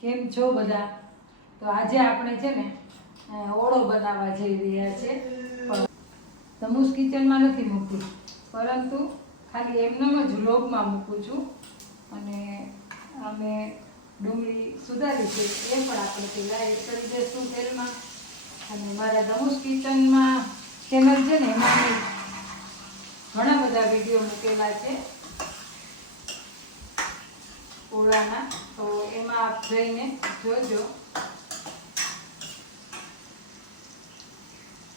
કેમ છો બધા? તો આજે આપણે છે ને ઓળો બનાવવા જઈ રહ્યા છે. તમુસ કિચનમાં નથી મૂકતી. પરંતુ ખાલી એમનેમ જ લોગમાં મૂકું છું. અને અમે ડુંગળી સુધારી છે, એ પણ આપણે પહેલાં એડ કરી દઈશું તેલમાં. અને મારા દમુસ કિચનમાં ચેનલ છે ને, એમાં ઘણા બધા વીડિયો મૂકેલા છે. ઓળાના તો એમાં આપ જઈને જોજો.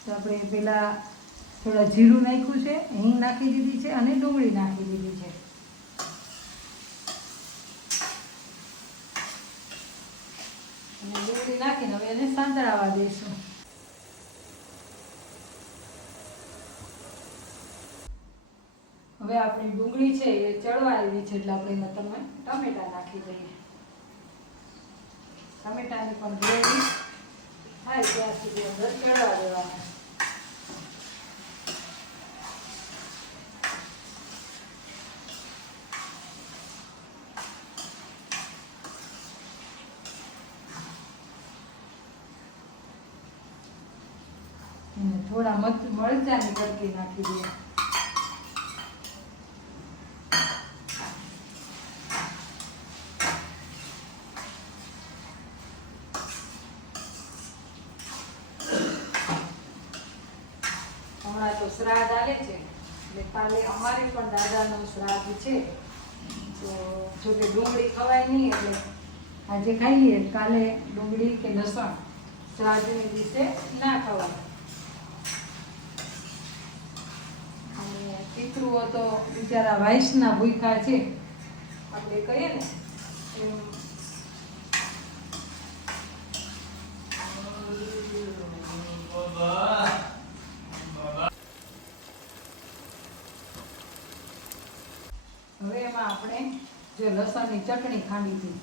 તો આપણે પેલા થોડા જીરું નાખ્યું છે, હિંગ નાખી દીધી છે અને ડુંગળી નાખી દીધી છે. અને ડુંગળી નાખીને હવે એને સાંતળાવા દઈશું હવે આપણી ડુંગળી છે એ ચડવા આવી છે એટલે આપણે એમાં તમે ટમેટા નાખી દઈએ. ટમેટાની પણ ગ્રેવી થાય ત્યાં સુધી અંદર ચડવા દેવાના. થોડા મરચાંની કડકી નાખી દઈએ. હમણાં તો શ્રાદ્ધ આવે છે. એટલે કાલે અમારે પણ દાદાનો શ્રાદ્ધ છે. તો જો કે ડુંગળી ખવાય નહીં એટલે આજે ખાઈએ. કાલે ડુંગળી કે લસણ? શ્રાદ્ધની દિવસે ના ખવાય. અને તો બિચારા વાઇસના ભૂખા છે. આપણે કહીએ ને હવે એમાં આપણે જે લસણની ચટણી ખાંડી હતી,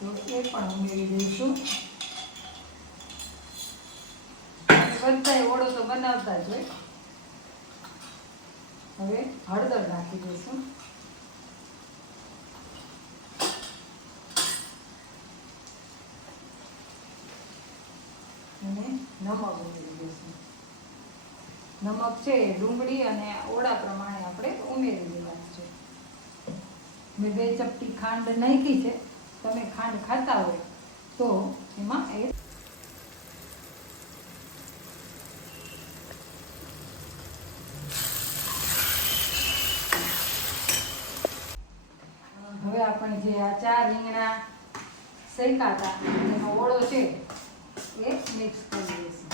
તો એ પણ ઉમેરી દઈશું. બધા ઓળો તો બનાવતા જ હોય. હવે હળદર નાખી દઈશું. અને નમક ઉમેરી દઈશું. નમક છે ડુંગળી અને ઓળા પ્રમાણે આપણે ઉમેરી દેવાનું છે. મેં બે ચપટી ખાંડ નાખી છે. તમે ખાંડ ખાતા હોય તો એમાં એ હવે આપણે જે આ ચાર રીંગણા શેકા હતા એનો ઓળો છે એ મિક્સ કરી દઈશું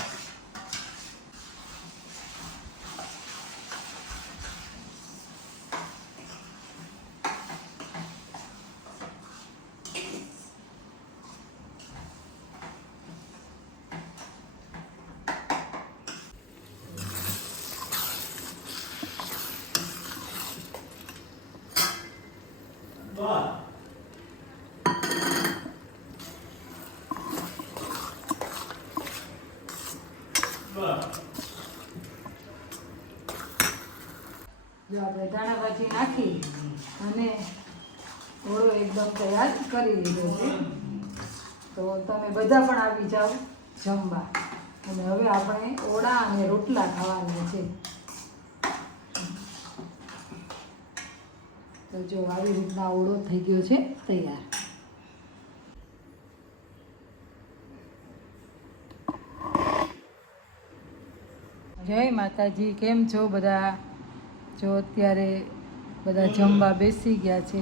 જો આપણે ધાણા ભાજી નાખી અને ઓળો એકદમ તૈયાર કરી દીધો છે. તો તમે બધા પણ આવી જાઓ જમવા. અને હવે આપણે ઓળા અને રોટલા ખાવાના છે. તો જો આવી રીતના ઓળો થઈ ગયો છે, તૈયાર. જય માતાજી કેમ છો બધા? જો અત્યારે બધા જમવા બેસી ગયા છે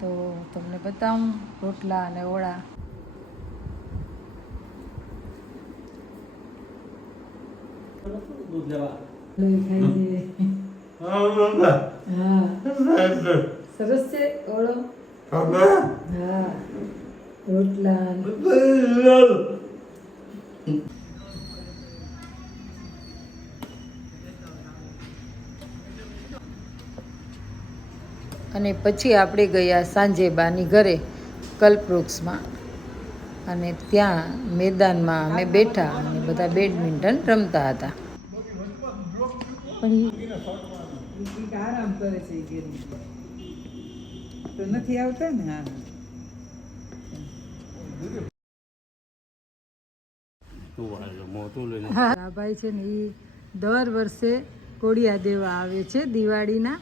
તો તમને બતાવું રોટલા અને ઓળા સરસ છે ઓળો? હા. રોટલા અને પછી આપણે ગયા સાંજે બાની ઘરે કલ્પવૃક્ષમાં. અને ત્યાં મેદાનમાં અમે બેઠા અને બધા બેડમિન્ટન રમતા હતા. આરામ કરે છે તો નથી આવતા ને? હા તું વાળો મોટું લઈને. આ ભાઈ છે ને એ દર વર્ષે કોડિયા દેવા આવે છે દિવાળીના.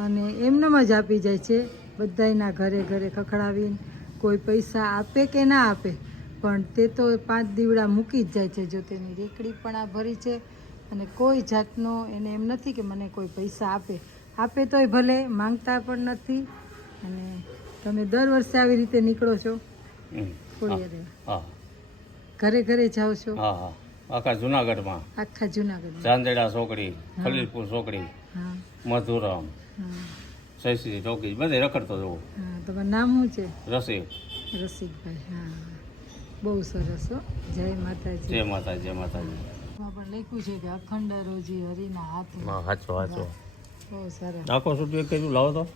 અને એમનેમ જ આપી જાય છે બધાયના ઘરે ઘરે ખખડાવીને કોઈ પૈસા આપે કે ના આપે પણ તે તો પાંચ દીવડા મૂકી જ જાય છે જો તેની રેકડી પણ આ ભરી છે અને કોઈ જાતનો એને એમ નથી કે મને કોઈ પૈસા આપે. આપે તોય ભલે માંગતા પણ નથી. અને તમે દર વર્ષે આવી રીતે નીકળો છો? ઘરે ઘરે જાઓ છો? આખા જુનાગઢમાં. આખા જુનાગઢ ચાંદેડા ચોકડી ખલીલપુર ચોકડી મધુરામ. સૈસી ચોકડી બધે રખડતો જવું. હા તમારું નામ શું છે? રસી રસિકભાઈ હા. બહુ સરસ હો. જય માતાજી. જય માતાજી જય માતાજી. એમાં પણ લખ્યું છે કે અખંડ રોજી હરિના હાથ. સાચો હાચો હાચો. બહુ સરસ. આખો સુટ્યો કર્યું લાવો તો.